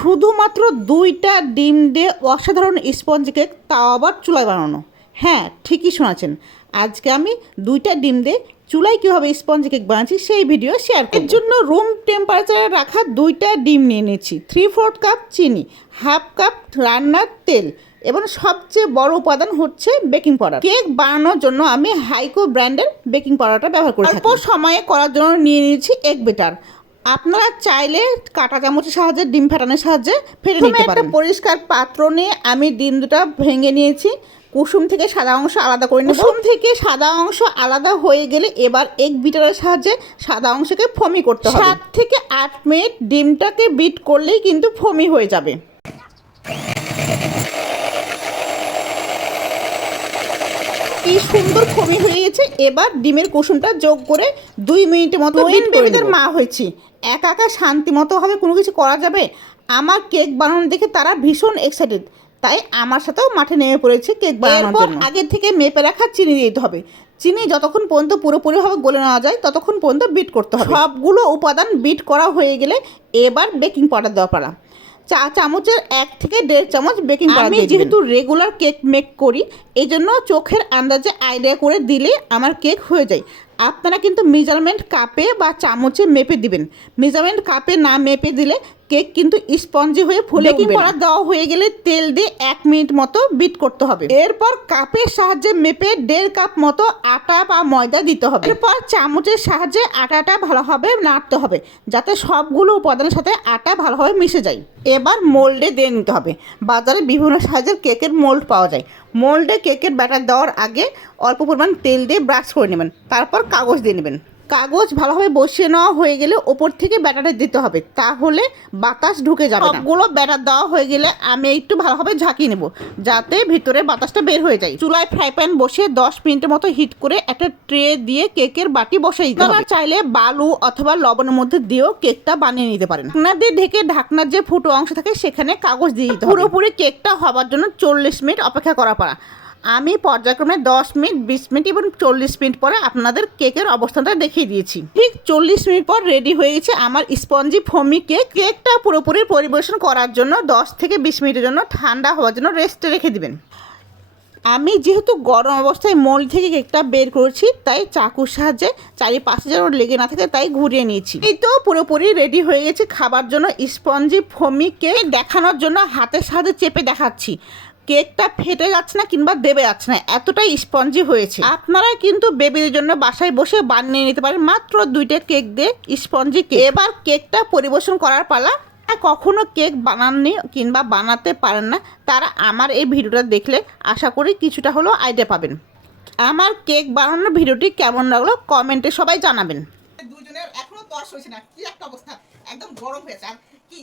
শুধুমাত্র দুইটা ডিম দিয়ে অসাধারণ স্পঞ্জ কেক তাও আবার চুলায় বানানো। হ্যাঁ ঠিকই শোনাচ্ছেন। আজকে আমি দুইটা ডিম দিয়ে চুলায় কীভাবে স্পঞ্জ কেক বানাচ্ছি সেই ভিডিও শেয়ার এর জন্য রুম টেম্পারেচারে রাখা দুইটা ডিম নিয়ে নিয়েছি থ্রি ফোর্থ কাপ চিনি হাফ কাপ রান্নার তেল এবং সবচেয়ে বড় উপাদান হচ্ছে বেকিং পাউডার কেক বানানোর জন্য আমি হাইকো ব্র্যান্ডের বেকিং পাউডারটা ব্যবহার করি অল্প সময়ে করার জন্য নিয়ে নিয়েছি এগ বেটার আপনারা চাইলে কাটা চামচের সাহায্যে ডিম ফেটানোর সাহায্যে ফেটে নিতে পারেন। একটা পরিষ্কার পাত্র নিয়ে আমি ডিম দুটা ভেঙে নিয়েছি। কুসুম থেকে সাদা অংশ আলাদা করে নেব। কুসুম থেকে সাদা অংশ আলাদা হয়ে গেলে এবার এক বিটারের সাহায্যে সাদা অংশকে ফমি করতে হবে। সাত থেকে আট মিনিট ডিমটাকে বিট করলেই কিন্তু ফমি হয়ে যাবে। কি সুন্দর ফমি হয়ে গেছে এবার ডিমের কুসুমটা যোগ করে দুই মিনিটের মতো বেবিদের মা হয়েছি। একা একা শান্তি মতো ভাবে কোনো কিছু করা যাবে? আমার কেক বানানো দেখে তারা ভীষণ এক্সাইটেড তাই আমার সাথেও মাঠে নেমে পড়েছে কেক বানানোর জন্য। আগে থেকে মেপে রাখা চিনি দিয়ে দিতে হবে। চিনি যতক্ষণ পর্যন্ত পুরোপুরিভাবে গলে নেওয়া যায় ততক্ষণ পর্যন্ত বিট করতে হবে। সবগুলো উপাদান বিট করা হয়ে গেলে এবার বেকিং পাউডার দেওয়া পারা চা চামচের এক থেকে দেড় চামচ বেকিং পাউডার আমি যেহেতু রেগুলার কেক মেক করি এই জন্য চোখের আন্দাজে আইডিয়া করে দিলে আমার কেক হয়ে যায়। আপনারা কিন্তু মেজারমেন্ট কাপে বা চামচে মেপে দিবেন। মেজারমেন্ট কাপে না মেপে দিলে কেক কিন্তু স্পঞ্জি হয়ে ফুলে পাউডার দেওয়া হয়ে গেলে তেল দিয়ে এক মিনিট মতো বিট করতে হবে। এরপর কাপের সাহায্যে মেপে দেড় কাপ মতো আটা বা ময়দা দিতে হবে। এরপর চামচের সাহায্যে আটাটা ভালোভাবে নাড়তে হবে যাতে সবগুলো উপাদানের সাথে আটা ভালোভাবে মিশে যায়। এবার মোল্ডে দিয়ে নিতে হবে। বাজারে বিভিন্ন সাইজের কেকের মোল্ড পাওয়া যায়। মোল্ডে কেকের ব্যাটার দেওয়ার আগে অল্প পরিমাণ তেল দিয়ে ব্রাশ করে নেবেন। তারপর কাগজ দিয়ে নেবেন। কাগজ ভালোভাবে বসিয়ে নেওয়া হয়ে গেলে ওপর থেকে ব্যাটারে দিতে হবে। তাহলে বাতাস ঢুকে যাবে সবগুলো ব্যাটার দেওয়া হয়ে গেলে আমি একটু ভালোভাবে ঝাঁকিয়ে নেব যাতে ভিতরে বাতাসটা বের হয়ে যায়। চুলায় ফ্রাই প্যান বসিয়ে দশ মিনিটের মতো হিট করে একটা ট্রে দিয়ে কেকের বাটি বসাই দিতে হবে। চাইলে বালু অথবা লবণের মধ্যে দিয়েও কেকটা বানিয়ে নিতে পারেন। ঢাকনা দিয়ে ঢেকে ঢাকনার যে ফুটো অংশ থাকে সেখানে কাগজ দিয়ে দিতে হবে। পুরোপুরি কেকটা হবার জন্য চল্লিশ মিনিট অপেক্ষা করা পারা আমি পর্যায়ক্রমে দশ মিনিট, বিশ মিনিট এবং চল্লিশ মিনিট পরে আপনাদের কেকের অবস্থানটা দেখিয়ে দিয়েছি। ঠিক চল্লিশ মিনিট পর রেডি হয়ে গেছে আমার স্পঞ্জি ফমি কেক কেকটা পুরোপুরি পরিবেশন করার জন্য, দশ থেকে বিশ মিনিটের জন্য ঠান্ডা হওয়ার জন্য রেস্টে রেখে দিবেন। আমি যেহেতু গরম অবস্থায় মোল থেকে কেকটা বের করেছি, তাই চাকুর সাহায্যে চারিপাশে যেন লেগে না থাকে, তাই ঘুরিয়ে নিয়েছি। এই তো পুরোপুরি রেডি হয়ে গেছে খাবার জন্য স্পঞ্জি ফমি কেক দেখানোর জন্য হাতের সাহায্যে চেপে দেখাচ্ছি। কেকটা ফেটে যাচ্ছে না কিংবা দেবে যাচ্ছে না, এতটাই স্পঞ্জি হয়েছে। আপনারা কিন্তু বেবির জন্য বাসায় বসে বানিয়ে নিতে পারেন মাত্র দুইটা কেক দিয়ে স্পঞ্জি কেক। এবার কেকটা পরিবেশন করার পালা কখনো কেক বানাননি কিংবা বানাতে পারেন না, তারা আমার এই ভিডিওটা দেখলে আশা করি কিছুটা হলেও আইডিয়া পাবেন। আমার কেক বানানোর ভিডিওটি কেমন লাগল কমেন্টে সবাই জানাবেন। দুজনের এখনও তস হয়েছে না, কি একটা অবস্থা, একদম গরম হয়েছে, আর কি